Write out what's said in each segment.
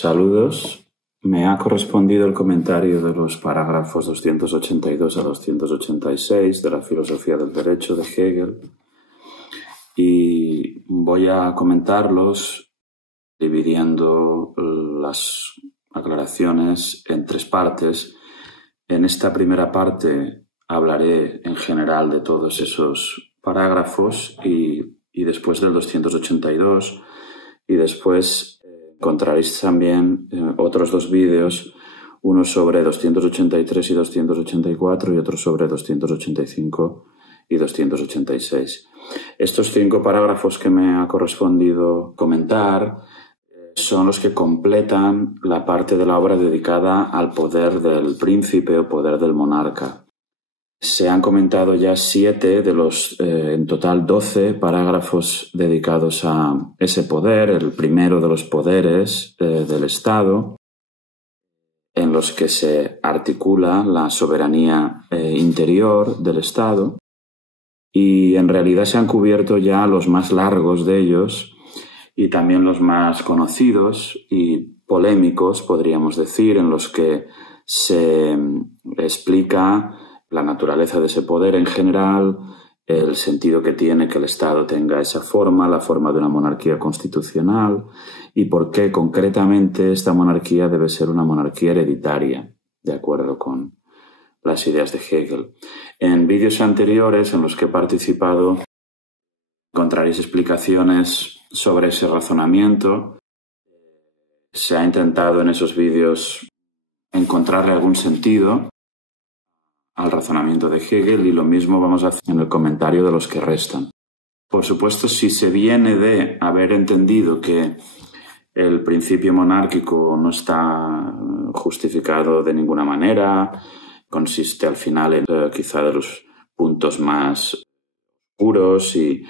Saludos. Me ha correspondido el comentario de los parágrafos 282 a 286 de la Filosofía del Derecho de Hegel y voy a comentarlos dividiendo las aclaraciones en tres partes. En esta primera parte hablaré en general de todos esos parágrafos y después del 282 y después encontraréis también otros dos vídeos, uno sobre 283 y 284 y otro sobre 285 y 286. Estos 5 parágrafos que me ha correspondido comentar son los que completan la parte de la obra dedicada al poder del príncipe o poder del monarca. Se han comentado ya 7 de los, en total 12 parágrafos dedicados a ese poder, el primero de los poderes del Estado, en los que se articula la soberanía interior del Estado, y en realidad se han cubierto ya los más largos de ellos y también los más conocidos y polémicos, podríamos decir, en los que se explica la naturaleza de ese poder en general, el sentido que tiene que el Estado tenga esa forma, la forma de una monarquía constitucional y por qué concretamente esta monarquía debe ser una monarquía hereditaria, de acuerdo con las ideas de Hegel. En vídeos anteriores en los que he participado encontraréis explicaciones sobre ese razonamiento. Se ha intentado en esos vídeos encontrarle algún sentido al razonamiento de Hegel y lo mismo vamos a hacer en el comentario de los que restan. Por supuesto, si se viene de haber entendido que el principio monárquico no está justificado de ninguna manera, consiste al final en quizá de los puntos más puros e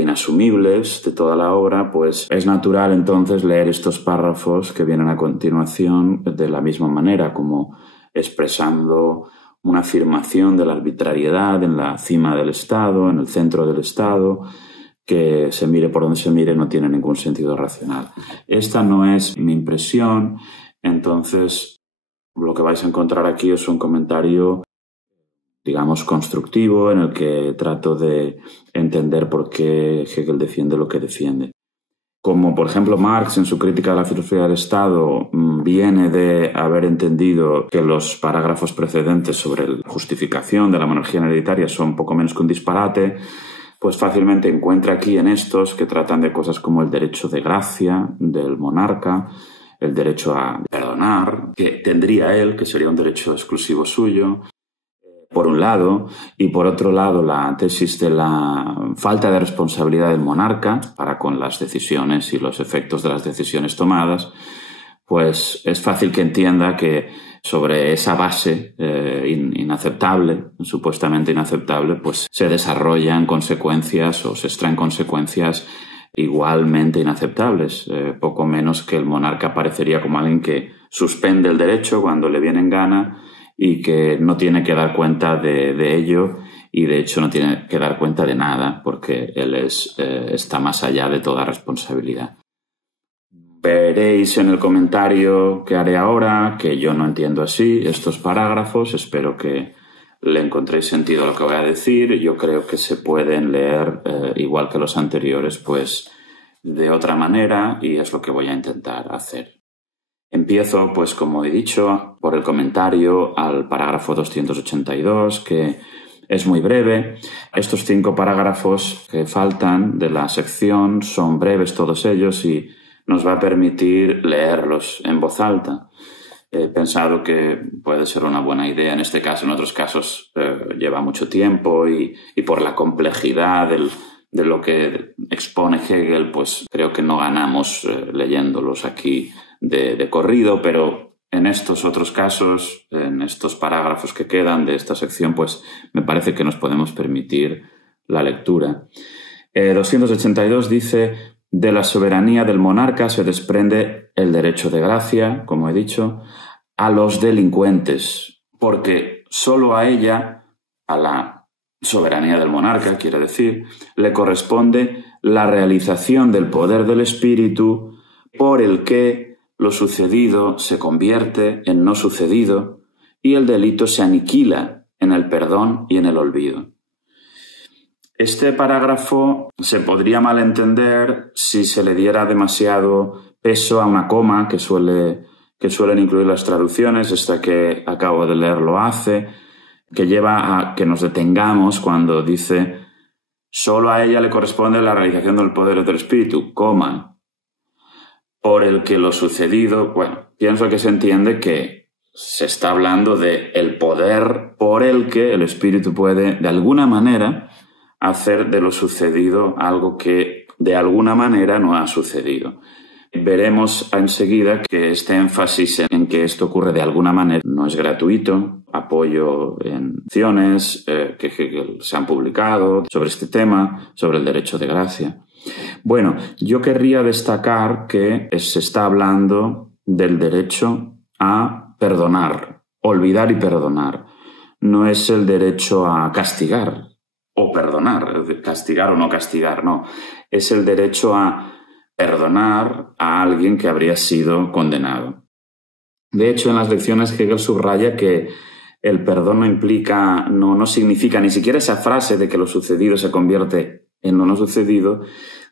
inasumibles de toda la obra, pues es natural entonces leer estos párrafos que vienen a continuación de la misma manera, como expresando una afirmación de la arbitrariedad en la cima del Estado, en el centro del Estado, que se mire por donde se mire no tiene ningún sentido racional. Esta no es mi impresión, entonces lo que vais a encontrar aquí es un comentario, digamos, constructivo, en el que trato de entender por qué Hegel defiende lo que defiende. Como, por ejemplo, Marx, en su crítica de la filosofía del Estado, viene de haber entendido que los parágrafos precedentes sobre la justificación de la monarquía hereditaria son poco menos que un disparate, pues fácilmente encuentra aquí en estos que tratan de cosas como el derecho de gracia del monarca, el derecho a perdonar, que tendría él, que sería un derecho exclusivo suyo, por un lado, y por otro lado la tesis de la falta de responsabilidad del monarca para con las decisiones y los efectos de las decisiones tomadas, pues es fácil que entienda que sobre esa base inaceptable, supuestamente inaceptable, pues se desarrollan consecuencias o se extraen consecuencias igualmente inaceptables, poco menos que el monarca aparecería como alguien que suspende el derecho cuando le viene en gana y que no tiene que dar cuenta de ello y de hecho no tiene que dar cuenta de nada porque él está más allá de toda responsabilidad. Veréis en el comentario que haré ahora que yo no entiendo así estos parágrafos, espero que le encontréis sentido a lo que voy a decir. Yo creo que se pueden leer igual que los anteriores, pues de otra manera y es lo que voy a intentar hacer. Empiezo, pues como he dicho, por el comentario al parágrafo 282, que es muy breve. Estos 5 parágrafos que faltan de la sección son breves todos ellos y nos va a permitir leerlos en voz alta. He pensado que puede ser una buena idea en este caso. En otros casos lleva mucho tiempo y por la complejidad de lo que expone Hegel, pues creo que no ganamos leyéndolos aquí de corrido, pero en estos otros casos, en estos parágrafos que quedan de esta sección, pues me parece que nos podemos permitir la lectura. 282 dice: de la soberanía del monarca se desprende el derecho de gracia, como he dicho, a los delincuentes, porque solo a ella, a la soberanía del monarca, quiere decir, le corresponde la realización del poder del espíritu por el que lo sucedido se convierte en no sucedido y el delito se aniquila en el perdón y en el olvido. Este parágrafo se podría malentender si se le diera demasiado peso a una coma que suelen incluir las traducciones. Esta que acabo de leer lo hace, que lleva a que nos detengamos cuando dice «Solo a ella le corresponde la realización del poder del Espíritu, coma, por el que lo sucedido». Bueno, pienso que se entiende que se está hablando de el poder por el que el Espíritu puede, de alguna manera, hacer de lo sucedido algo que de alguna manera no ha sucedido. Veremos enseguida que este énfasis en que esto ocurre de alguna manera no es gratuito. Apoyo en acciones que se han publicado sobre este tema, sobre el derecho de gracia. Bueno, yo querría destacar que se está hablando del derecho a perdonar, olvidar y perdonar. No es el derecho a castigar o perdonar, castigar o no castigar, no. Es el derecho a perdonar a alguien que habría sido condenado. De hecho, en las lecciones Hegel subraya que el perdón no significa ni siquiera esa frase de que lo sucedido se convierte en lo no sucedido,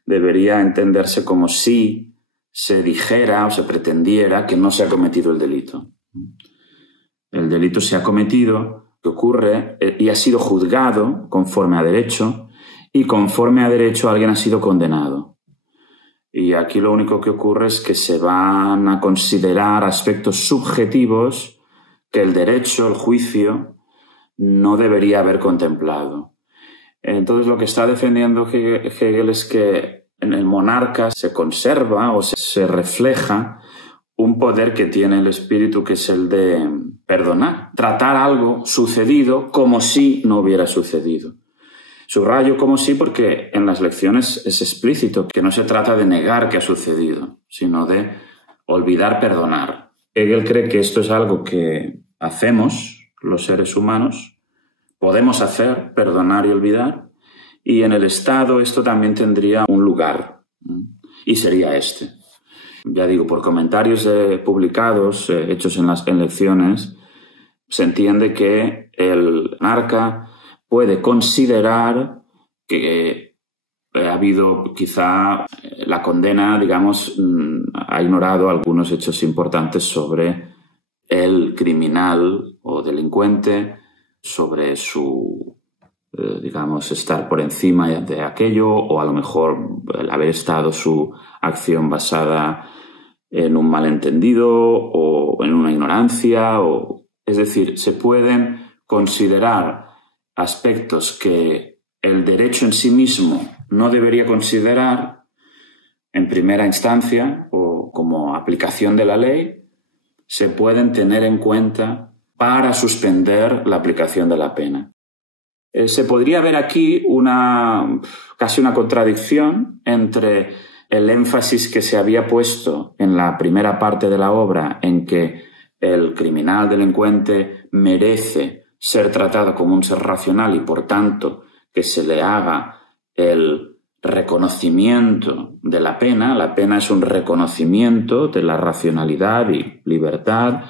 debería entenderse como si se dijera o se pretendiera que no se ha cometido el delito. El delito se ha cometido, que ocurre, y ha sido juzgado conforme a derecho, y conforme a derecho alguien ha sido condenado. Y aquí lo único que ocurre es que se van a considerar aspectos subjetivos que el derecho, el juicio, no debería haber contemplado. Entonces lo que está defendiendo Hegel es que en el monarca se conserva o se refleja un poder que tiene el espíritu, que es el de perdonar, tratar algo sucedido como si no hubiera sucedido. Subrayo como si porque en las lecciones es explícito que no se trata de negar que ha sucedido, sino de olvidar, perdonar. Hegel cree que esto es algo que hacemos los seres humanos, podemos hacer, perdonar y olvidar, y en el Estado esto también tendría un lugar, y sería este. Ya digo, por comentarios publicados, hechos en lecciones, se entiende que el monarca puede considerar que ha habido quizá la condena, digamos, ha ignorado algunos hechos importantes sobre el criminal o delincuente, sobre su, digamos, estar por encima de aquello, o a lo mejor el haber estado su acción basada en un malentendido o en una ignorancia. Es decir, se pueden considerar aspectos que el derecho en sí mismo no debería considerar en primera instancia o como aplicación de la ley, se pueden tener en cuenta para suspender la aplicación de la pena. Se podría ver aquí casi una contradicción entre el énfasis que se había puesto en la primera parte de la obra en que el criminal delincuente merece ser tratado como un ser racional y, por tanto, que se le haga el reconocimiento de la pena. La pena es un reconocimiento de la racionalidad y libertad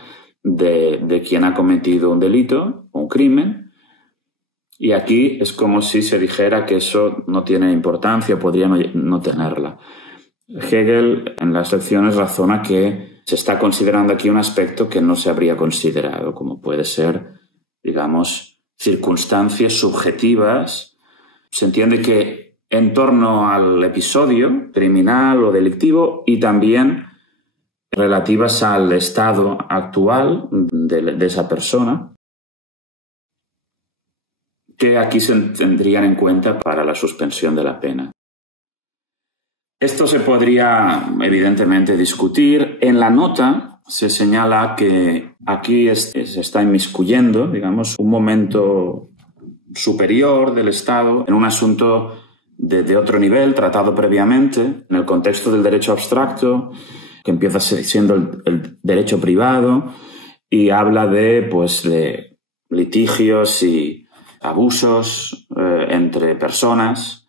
de quien ha cometido un delito o un crimen. Y aquí es como si se dijera que eso no tiene importancia, podría no tenerla. Hegel en las lecciones razona que se está considerando aquí un aspecto que no se habría considerado, como puede ser, digamos, circunstancias subjetivas. Se entiende que en torno al episodio criminal o delictivo y también relativas al estado actual de esa persona, que aquí se tendrían en cuenta para la suspensión de la pena. Esto se podría, evidentemente, discutir. En la nota se señala que aquí se está inmiscuyendo, digamos, un momento superior del Estado en un asunto de otro nivel, tratado previamente, en el contexto del derecho abstracto, que empieza siendo el derecho privado, y habla de litigios y abusos entre personas,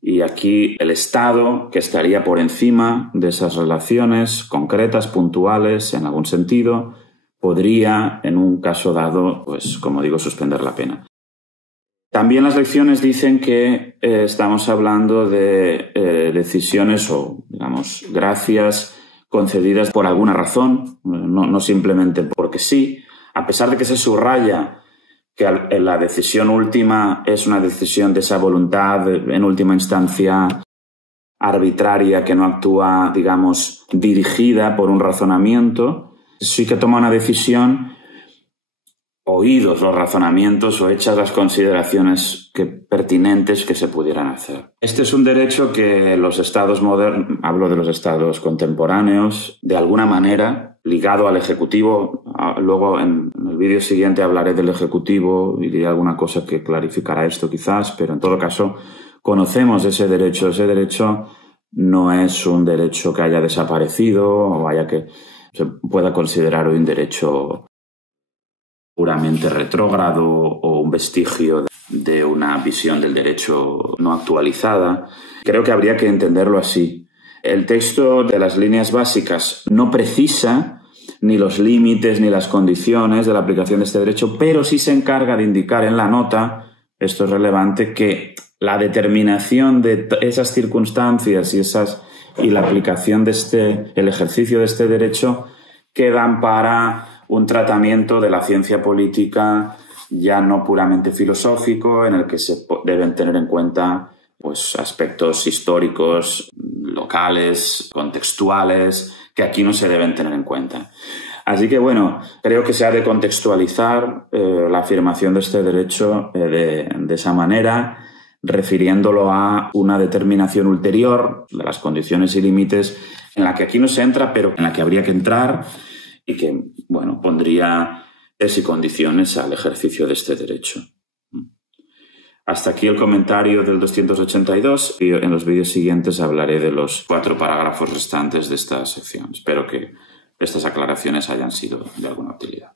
Y aquí el Estado, que estaría por encima de esas relaciones concretas, puntuales, en algún sentido, podría, en un caso dado, pues, como digo, suspender la pena. También las lecciones dicen que estamos hablando de decisiones o, digamos, gracias concedidas por alguna razón, no simplemente porque sí, a pesar de que se subraya que la decisión última es una decisión de esa voluntad, en última instancia, arbitraria, que no actúa, digamos, dirigida por un razonamiento, sí que toma una decisión oídos los razonamientos o hechas las consideraciones pertinentes que se pudieran hacer. Este es un derecho que los estados modernos, hablo de los estados contemporáneos, de alguna manera ligado al Ejecutivo. Luego en el vídeo siguiente hablaré del Ejecutivo y diré alguna cosa que clarificará esto quizás, pero en todo caso conocemos ese derecho. Ese derecho no es un derecho que haya desaparecido o vaya que se pueda considerar hoy un derecho puramente retrógrado o un vestigio de una visión del derecho no actualizada. Creo que habría que entenderlo así. El texto de las líneas básicas no precisa ni los límites ni las condiciones de la aplicación de este derecho, pero sí se encarga de indicar en la nota, esto es relevante, que la determinación de esas circunstancias y la aplicación de el ejercicio de este derecho quedan para un tratamiento de la ciencia política ya no puramente filosófico, en el que se deben tener en cuenta pues, aspectos históricos, locales, contextuales, que aquí no se deben tener en cuenta. Así que, bueno, creo que se ha de contextualizar la afirmación de este derecho de esa manera, refiriéndolo a una determinación ulterior de las condiciones y límites en la que aquí no se entra, pero en la que habría que entrar y que, bueno, pondría y condiciones al ejercicio de este derecho. Hasta aquí el comentario del 282 y en los vídeos siguientes hablaré de los 4 parágrafos restantes de esta sección. Espero que estas aclaraciones hayan sido de alguna utilidad.